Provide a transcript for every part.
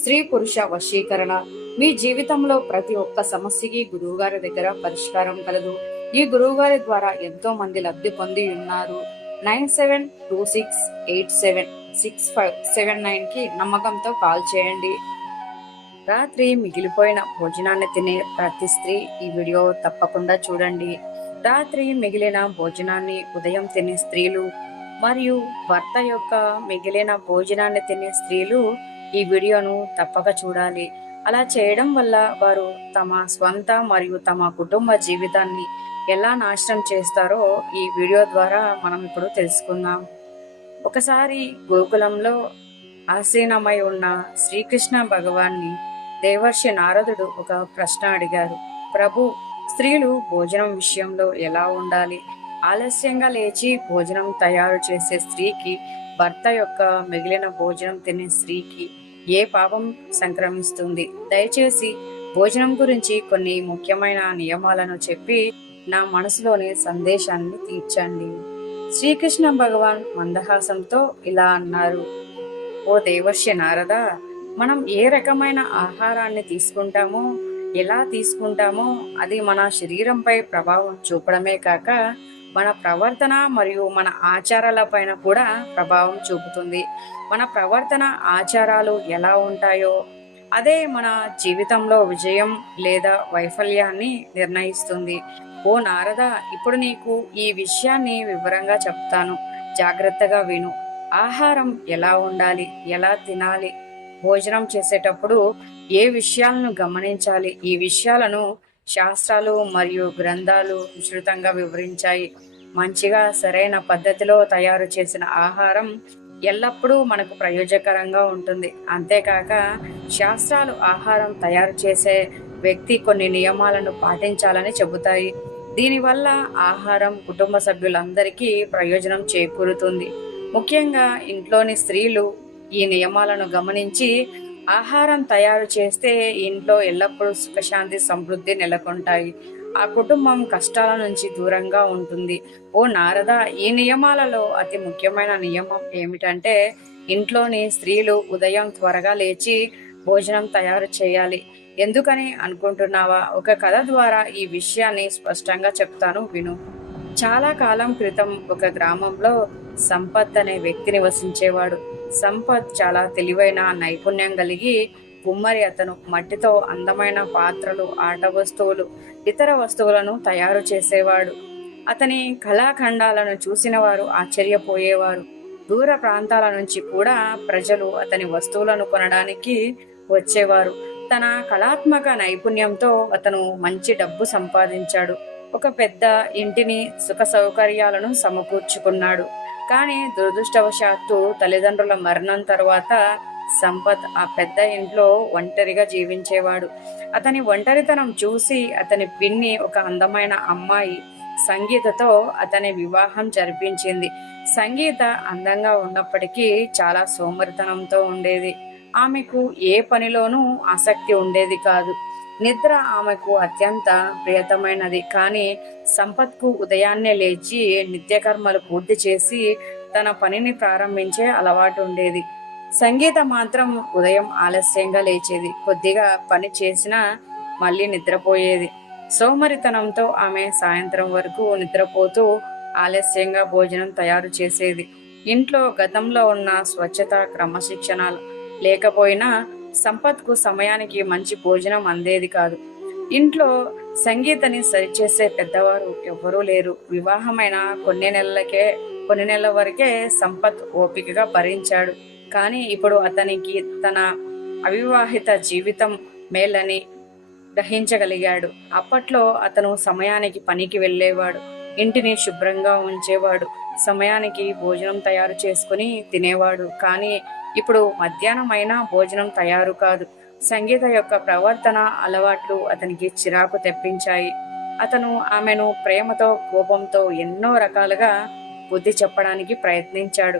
స్త్రీ పురుష వశీకరణ. మీ జీవితంలో ప్రతి ఒక్క సమస్యకి గురువుగారి దగ్గర పరిష్కారం కలదు. ఈ గురువుగారి ద్వారా ఎంతో మంది లబ్ధి పొంది ఉన్నారు. Nine seven two six eight seven six five seven నైన్కి నమ్మకంతో కాల్ చేయండి. రాత్రి మిగిలిపోయిన భోజనాన్ని తినే ప్రతి స్త్రీ ఈ వీడియో తప్పకుండా చూడండి. రాత్రి మిగిలిన భోజనాన్ని ఉదయం తినే స్త్రీలు మరియు భర్త యొక్క మిగిలిన భోజనాన్ని తినే స్త్రీలు ఈ వీడియోను తప్పక చూడాలి. అలా చేయడం వల్ల వారు తమ స్వంత మరియు తమ కుటుంబ జీవితాన్ని ఎలా నాశనం చేస్తారో ఈ వీడియో ద్వారా మనం ఇప్పుడు తెలుసుకుందాం. ఒకసారి గోకులంలో ఆసీనమై ఉన్న శ్రీకృష్ణ భగవాన్ని దేవర్షి నారదుడు ఒక ప్రశ్న అడిగారు. ప్రభు స్త్రీలు భోజనం విషయంలో ఎలా ఉండాలి? ఆలస్యంగా లేచి భోజనం తయారు చేసే స్త్రీకి భర్త యొక్క మిగిలిన భోజనం తినే స్త్రీకి ఏ పాపం సంక్రమిస్తుంది? దయచేసి భోజనం గురించి కొన్ని ముఖ్యమైన నియమాలను చెప్పి నా మనసులోని సందేశాన్ని తీర్చండి. శ్రీకృష్ణ భగవాన్ మందహాసంతో ఇలా అన్నారు. ఓ దేవర్షి నారద మనం ఏ రకమైన ఆహారాన్ని తీసుకుంటామో ఎలా తీసుకుంటామో అది మన శరీరంపై ప్రభావం చూపడమే కాక మన ప్రవర్తన మరియు మన ఆచారాల పైన కూడా ప్రభావం చూపుతుంది. మన ప్రవర్తన ఆచారాలు ఎలా ఉంటాయో అదే మన జీవితంలో విజయం లేదా వైఫల్యాన్ని నిర్ణయిస్తుంది. ఓ నారద ఇప్పుడు నీకు ఈ విషయాన్ని వివరంగా చెప్తాను. జాగ్రత్తగా విను. ఆహారం ఎలా ఉండాలి? ఎలా తినాలి? భోజనం చేసేటప్పుడు ఏ విషయాలను గమనించాలి? ఈ విషయాలను శాస్త్రాలు మరియు గ్రంథాలు విస్తృతంగా వివరించాయి. మంచిగా సరైన పద్ధతిలో తయారు చేసిన ఆహారం ఎల్లప్పుడూ మనకు ప్రయోజకరంగా ఉంటుంది. అంతేకాక శాస్త్రాలు ఆహారం తయారు చేసే వ్యక్తి కొన్ని నియమాలను పాటించాలని చెబుతాయి. దీనివల్ల ఆహారం కుటుంబ సభ్యులందరికీ ప్రయోజనం చేకూరుతుంది. ముఖ్యంగా ఇంట్లోని స్త్రీలు ఈ నియమాలను గమనించి ఆహారం తయారు చేస్తే ఇంట్లో ఎల్లప్పుడూ సుఖశాంతి సమృద్ధి నెలకొంటాయి. ఆ కుటుంబం కష్టాల నుంచి దూరంగా ఉంటుంది. ఓ నారద ఈ నియమాలలో అతి ముఖ్యమైన నియమం ఏమిటంటే ఇంట్లోని స్త్రీలు ఉదయం త్వరగా లేచి భోజనం తయారు చేయాలి. ఎందుకని అనుకుంటున్నావా? ఒక కథ ద్వారా ఈ విషయాన్ని స్పష్టంగా చెప్తాను విను. చాలా కాలం క్రితం ఒక గ్రామంలో సంపత్ అనే వ్యక్తి నివసించేవాడు సంపత్ చాలా తెలివైన నైపుణ్యం కలిగి కుమ్మరి అతను మట్టితో అందమైన పాత్రలు ఆట వస్తువులు ఇతర వస్తువులను తయారు చేసేవాడు. అతని కళాఖండాలను చూసిన వారు ఆశ్చర్యపోయేవారు. దూర ప్రాంతాల నుంచి కూడా ప్రజలు అతని వస్తువులను కొనడానికి వచ్చేవారు. తన కళాత్మక నైపుణ్యంతో అతను మంచి డబ్బు సంపాదించాడు. ఒక పెద్ద ఇంటిని సుఖ సౌకర్యాలను సమకూర్చుకున్నాడు. కానీ దురదృష్టవశాత్తు తల్లిదండ్రుల మరణం తర్వాత సంపత్ ఆ పెద్ద ఇంట్లో ఒంటరిగా జీవించేవాడు. అతని ఒంటరితనం చూసి అతని పిన్ని ఒక అందమైన అమ్మాయి సంగీతతో అతని వివాహం జరిపించింది. సంగీత అందంగా ఉన్నప్పటికీ చాలా సోమరితనంతో ఉండేది. ఆమెకు ఏ పనిలోనూ ఆసక్తి ఉండేది కాదు. నిద్ర ఆమెకు అత్యంత ప్రియతమైనది. కానీ సంపత్కు ఉదయాన్నే లేచి నిత్యకర్మలు పూర్తి చేసి తన పనిని ప్రారంభించే అలవాటు ఉండేది సంగీత మాత్రం ఉదయం ఆలస్యంగా లేచేది. కొద్దిగా పని చేసినా మళ్ళీ నిద్రపోయేది. సోమరితనంతో ఆమె సాయంత్రం వరకు నిద్రపోతూ ఆలస్యంగా భోజనం తయారు చేసేది. ఇంట్లో గతంలో ఉన్న స్వచ్ఛత క్రమశిక్షణ లేకపోయినా సంపత్కు సమయానికి మంచి భోజనం అందేది కాదు. ఇంట్లో సంగీతని సరిచేసే పెద్దవారు ఎవ్వరూ లేరు. వివాహమైన కొన్ని నెలలకే కొన్ని నెలల వరకే సంపత్ ఓపికగా భరించాడు. కానీ ఇప్పుడు అతనికి తన అవివాహిత జీవితం మేలని గ్రహించగలిగాడు. అప్పట్లో అతను సమయానికి పనికి వెళ్ళేవాడు. ఇంటిని శుభ్రంగా ఉంచేవాడు. సమయానికి భోజనం తయారు చేసుకుని తినేవాడు. కానీ ఇప్పుడు మధ్యాహ్నం అయినా భోజనం తయారు కాదు. సంగీత యొక్క ప్రవర్తన అలవాట్లు అతనికి చిరాకు తెప్పించాయి. అతను ఆమెను ప్రేమతో కోపంతో ఎన్నో రకాలుగా బుద్ధి చెప్పడానికి ప్రయత్నించాడు.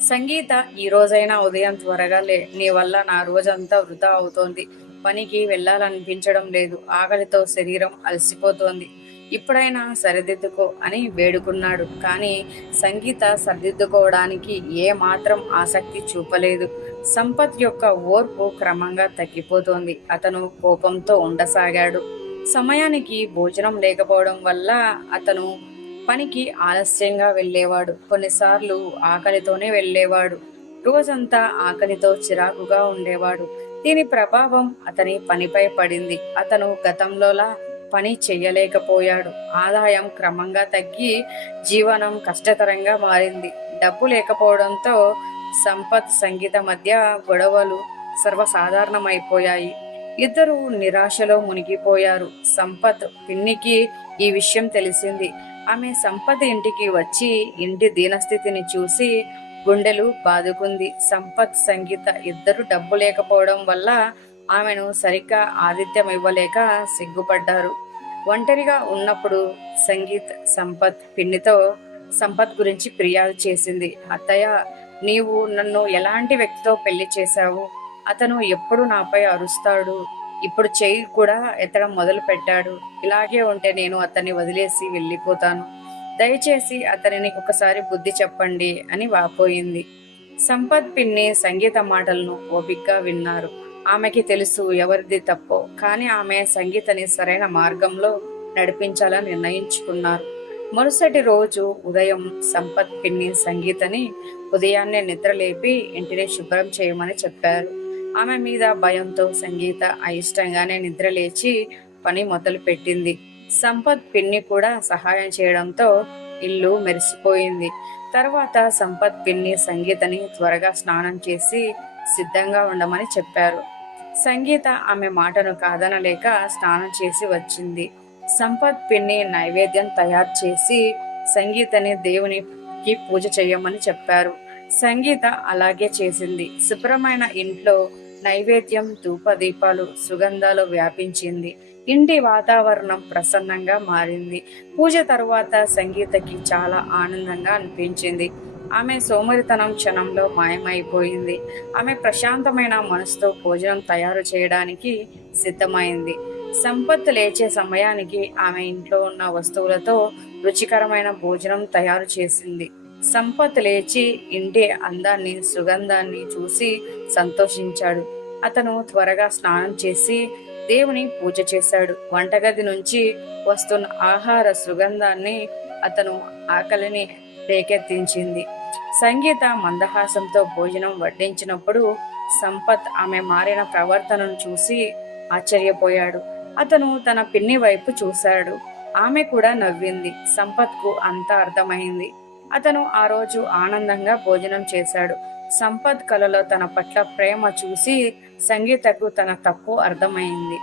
సంగీత ఈ రోజైనా ఉదయం త్వరగా లే నీ వల్ల నా రోజంతా వృధా అవుతోంది. పనికి వెళ్ళాలనిపించడం లేదు. ఆకలితో శరీరం అలసిపోతోంది. ఇప్పుడైనా సరిదిద్దుకో అని వేడుకున్నాడు. కానీ సంగీత సరిదిద్దుకోవడానికి ఏ మాత్రం ఆసక్తి చూపలేదు. సంపత్ యొక్క ఓర్పు క్రమంగా తగ్గిపోతోంది. అతను కోపంతో ఉండసాగాడు. సమయానికి భోజనం లేకపోవడం వల్ల అతను పనికి ఆలస్యంగా వెళ్ళేవాడు. కొన్నిసార్లు ఆకలితోనే వెళ్ళేవాడు. రోజంతా ఆకలితో చిరాకుగా ఉండేవాడు. దీని ప్రభావం అతని పనిపై పడింది. అతను గతంలోలా పని చెయ్యలేకపోయాడు. ఆదాయం క్రమంగా తగ్గి జీవనం కష్టతరంగా మారింది. డబ్బు లేకపోవడంతో సంపత్ సంగీత మధ్య గొడవలు సర్వసాధారణమైపోయాయి. ఇద్దరు నిరాశలో మునిగిపోయారు. సంపత్ పిన్నికి ఈ విషయం తెలిసింది. ఆమె సంపత్ ఇంటికి వచ్చి ఇంటి దీనస్థితిని చూసి గుండెలు బాదుకుంది. సంపత్ సంగీత ఇద్దరు డబ్బు లేకపోవడం వల్ల ఆమెను సరిగ్గా ఆతిథ్యం ఇవ్వలేక సిగ్గుపడ్డారు. ఒంటరిగా ఉన్నప్పుడు సంగీత్ సంపత్ పిన్నితో సంపత్ గురించి ఫిర్యాదు చేసింది. అత్తయ్య నీవు నన్ను ఎలాంటి వ్యక్తితో పెళ్ళి చేశావు? అతను ఎప్పుడు నాపై అరుస్తాడు? ఇప్పుడు చెయ్యి కూడా ఎత్తడం మొదలు పెట్టాడు. ఇలాగే ఉంటే నేను అతన్ని వదిలేసి వెళ్ళిపోతాను. దయచేసి అతనిని ఒకసారి బుద్ధి చెప్పండి అని వాపోయింది. సంపత్ పిన్ని సంగీత మాటలను ఓపిక్గా విన్నారు. ఆమెకి తెలుసు ఎవరిది తప్పో కానీ ఆమె సంగీతని సరైన మార్గంలో నడిపించాలని నిర్ణయించుకున్నారు. మరుసటి రోజు ఉదయం సంపత్ పిన్ని సంగీతని ఉదయాన్నే నిద్రలేపి ఇంటిని శుభ్రం చేయమని చెప్పారు. ఆమె మీద భయంతో సంగీత అయిష్టంగానే నిద్రలేచి పని మొదలు పెట్టింది సంపత్ పిన్ని కూడా సహాయం చేయడంతో ఇల్లు మెరిసిపోయింది. తర్వాత సంపత్ పిన్ని సంగీతని త్వరగా స్నానం చేసి సిద్ధంగా ఉండమని చెప్పారు. సంగీత ఆమె మాటను కాదనలేక స్నానం చేసి వచ్చింది. సంపత్ పిన్ని నైవేద్యం తయారు చేసి సంగీతని దేవునికి పూజ చేయమని చెప్పారు. సంగీత అలాగే చేసింది. శుభ్రమైన ఇంట్లో నైవేద్యం ధూపదీపాలు సుగంధాలు వ్యాపించింది. ఇంటి వాతావరణం ప్రసన్నంగా మారింది. పూజ తరువాత సంగీతకి చాలా ఆనందంగా అనిపించింది. ఆమె సోమరితనం క్షణంలో మాయమైపోయింది. ఆమె ప్రశాంతమైన మనసుతో భోజనం తయారు చేయడానికి సిద్ధమైంది. సంపత్ లేచే సమయానికి ఆమె ఇంట్లో ఉన్న వస్తువులతో రుచికరమైన భోజనం తయారు చేసింది. సంపత్ లేచి ఇంటి అందాన్ని సుగంధాన్ని చూసి సంతోషించాడు. అతను త్వరగా స్నానం చేసి దేవుని పూజ చేశాడు. వంటగది నుంచి వస్తున్న ఆహార సుగంధాన్ని అతను ఆకలిని రేకెత్తించింది. సంగీత మందహాసంతో భోజనం వడ్డించినప్పుడు సంపత్ ఆమె మారిన ప్రవర్తనను చూసి ఆశ్చర్యపోయాడు. అతను తన పిన్ని వైపు చూశాడు. ఆమె కూడా నవ్వింది. సంపత్కు అంతా అర్థమైంది. అతను ఆ రోజు ఆనందంగా భోజనం చేశాడు. సంపత్ కలలో తన పట్ల ప్రేమ చూసి సంగీతకు తన తప్పు అర్థమైంది.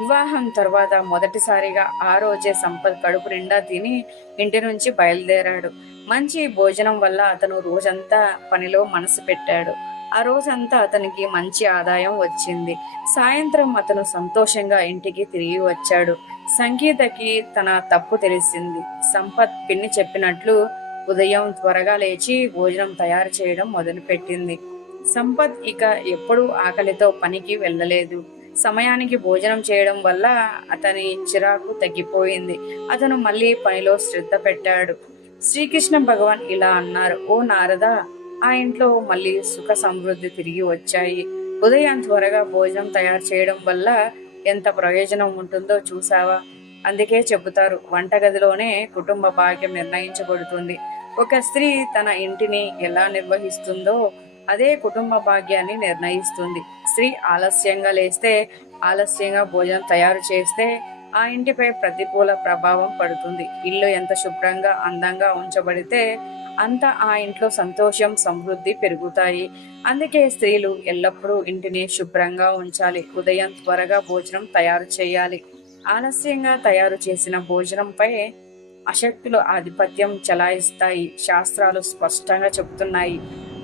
వివాహం తర్వాత మొదటిసారిగా ఆ రోజే సంపత్ కడుపు నిండా తిని ఇంటి నుంచి బయలుదేరాడు. మంచి భోజనం వల్ల అతను రోజంతా పనిలో మనసు పెట్టాడు. ఆ రోజంతా అతనికి మంచి ఆదాయం వచ్చింది. సాయంత్రం అతను సంతోషంగా ఇంటికి తిరిగి వచ్చాడు. సంగీతకి తన తప్పు తెలిసింది. సంపత్ పిన్ని చెప్పినట్లు ఉదయం త్వరగా లేచి భోజనం తయారు చేయడం మొదలుపెట్టింది. సంపత్ ఇక ఎప్పుడూ ఆకలితో పనికి వెళ్ళలేదు. సమయానికి భోజనం చేయడం వల్ల అతని చిరాకు తగ్గిపోయింది. అతను మళ్ళీ పనిలో శ్రద్ధ పెట్టాడు. శ్రీకృష్ణ భగవాన్ ఇలా అన్నారు ఓ నారద ఆ ఇంట్లో మళ్ళీ సుఖ సమృద్ధి తిరిగి వచ్చాయి. ఉదయం త్వరగా భోజనం తయారు చేయడం వల్ల ఎంత ప్రయోజనం ఉంటుందో చూసావా అందుకే చెబుతారు వంటగదిలోనే కుటుంబ భాగ్యం నిర్ణయించబడుతుంది. ఒక స్త్రీ తన ఇంటిని ఎలా నిర్వహిస్తుందో అదే కుటుంబ భాగ్యాన్ని నిర్ణయిస్తుంది. స్త్రీ ఆలస్యంగా లేస్తే ఆలస్యంగా భోజనం తయారు చేస్తే ఆ ఇంటిపై ప్రతికూల ప్రభావం పడుతుంది. ఇల్లు ఎంత శుభ్రంగా అందంగా ఉంచబడితే అంత ఆ ఇంట్లో సంతోషం సమృద్ధి పెరుగుతాయి. అందుకే స్త్రీలు ఎల్లప్పుడూ ఇంటిని శుభ్రంగా ఉంచాలి. ఉదయం త్వరగా భోజనం తయారు చేయాలి. ఆలస్యంగా తయారు చేసిన భోజనంపై అశక్తులు ఆధిపత్యం చలాయిస్తాయి. శాస్త్రాలు స్పష్టంగా చెబుతున్నాయి.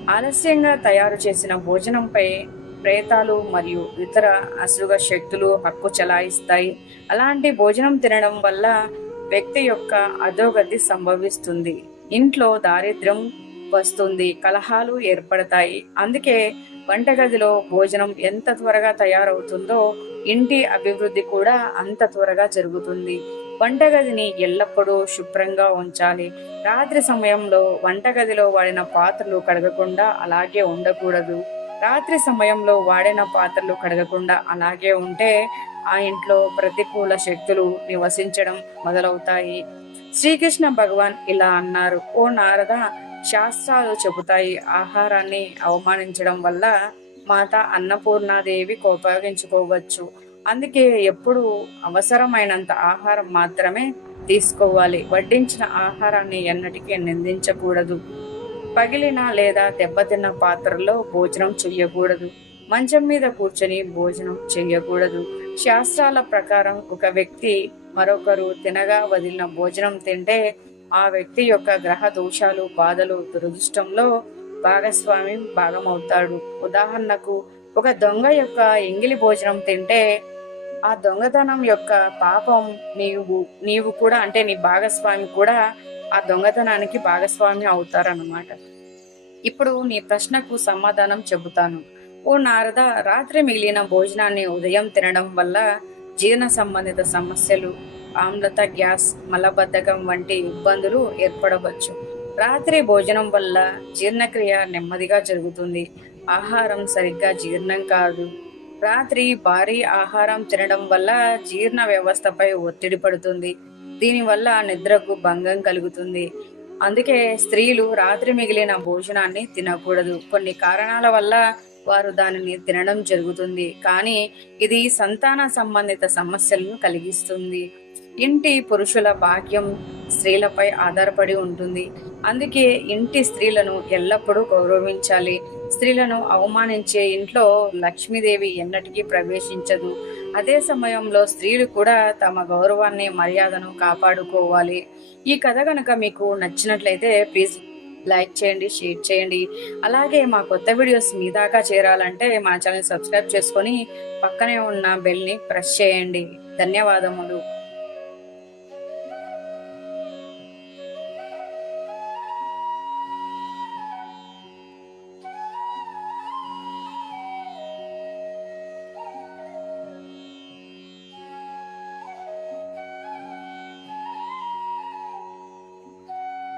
ఆలస్యంగా తయారు చేసిన భోజనంపై ప్రేతాలు మరియు ఇతర అసుగ శక్తులు హక్కు చలాయిస్తాయి. అలాంటి భోజనం తినడం వల్ల వ్యక్తి యొక్క అధోగతి సంభవిస్తుంది. ఇంట్లో దారిద్ర్యం వస్తుంది కలహాలు ఏర్పడతాయి. అందుకే వంటగదిలో భోజనం ఎంత త్వరగా తయారవుతుందో ఇంటి అభివృద్ధి కూడా అంత త్వరగా జరుగుతుంది. వంటగదిని ఎల్లప్పుడూ శుభ్రంగా ఉంచాలి. రాత్రి సమయంలో వంటగదిలో వాడిన పాత్రలు కడగకుండా అలాగే ఉండకూడదు. రాత్రి సమయంలో వాడిన పాత్రలు కడగకుండా అలాగే ఉంటే ఆ ఇంట్లో ప్రతికూల శక్తులు నివసించడం మొదలవుతాయి. శ్రీకృష్ణ భగవాన్ ఇలా అన్నారు ఓ నారద శాస్త్రాలు చెబుతాయి. ఆహారాన్ని అవమానించడం వల్ల మాత అన్నపూర్ణాదేవి కోపగించుకోవచ్చు. అందుకే ఎప్పుడు అవసరమైనంత ఆహారం మాత్రమే తీసుకోవాలి. వడ్డించిన ఆహారాన్ని ఎన్నటికీ నిందించకూడదు. పగిలిన లేదా దెబ్బతిన్న పాత్రలో భోజనం చెయ్యకూడదు. మంచం మీద కూర్చొని భోజనం చెయ్యకూడదు. శాస్త్రాల ప్రకారం ఒక వ్యక్తి మరొకరు తినగా వదిలిన భోజనం తింటే ఆ వ్యక్తి యొక్క గ్రహ దోషాలు బాధలు దురదృష్టంలో భాగస్వామి భాగమవుతాడు. ఉదాహరణకు ఒక దొంగ యొక్క ఎంగిలి భోజనం తింటే ఆ దొంగతనం యొక్క పాపం నీవు నీవు కూడా అంటే నీ భాగస్వామి కూడా ఆ దొంగతనానికి భాగస్వామి అవుతారన్నమాట. ఇప్పుడు నీ ప్రశ్నకు సమాధానం చెబుతాను. ఓ నారద రాత్రి మిగిలిన భోజనాన్ని ఉదయం తినడం వల్ల జీర్ణ సంబంధిత సమస్యలు ఆమ్లత గ్యాస్ మలబద్ధకం వంటి ఇబ్బందులు ఏర్పడవచ్చు. రాత్రి భోజనం వల్ల జీర్ణక్రియ నెమ్మదిగా జరుగుతుంది. ఆహారం సరిగ్గా జీర్ణం కాదు. రాత్రి భారీ ఆహారం తినడం వల్ల జీర్ణ వ్యవస్థపై ఒత్తిడి పడుతుంది. దీనివల్ల నిద్రకు భంగం కలుగుతుంది. అందుకే స్త్రీలు రాత్రి మిగిలిన భోజనాన్ని తినకూడదు. కొన్ని కారణాల వల్ల వారు దానిని తినడం జరుగుతుంది. కానీ ఇది సంతాన సంబంధిత సమస్యలను కలిగిస్తుంది. ఇంటి పురుషుల భాగ్యం స్త్రీలపై ఆధారపడి ఉంటుంది. అందుకే ఇంటి స్త్రీలను ఎల్లప్పుడూ గౌరవించాలి. స్త్రీలను అవమానించే ఇంట్లో లక్ష్మీదేవి ఎన్నటికీ ప్రవేశించదు. అదే సమయంలో స్త్రీలు కూడా తమ గౌరవాన్ని మర్యాదను కాపాడుకోవాలి. ఈ కథ కనుక మీకు నచ్చినట్లయితే ప్లీజ్ లైక్ చేయండి షేర్ చేయండి. అలాగే మా కొత్త వీడియోస్ మీ దాకా చేరాలంటే మా ఛానల్ సబ్స్క్రైబ్ చేసుకొని పక్కనే ఉన్న బెల్ని ప్రెస్ చేయండి. ధన్యవాదములు.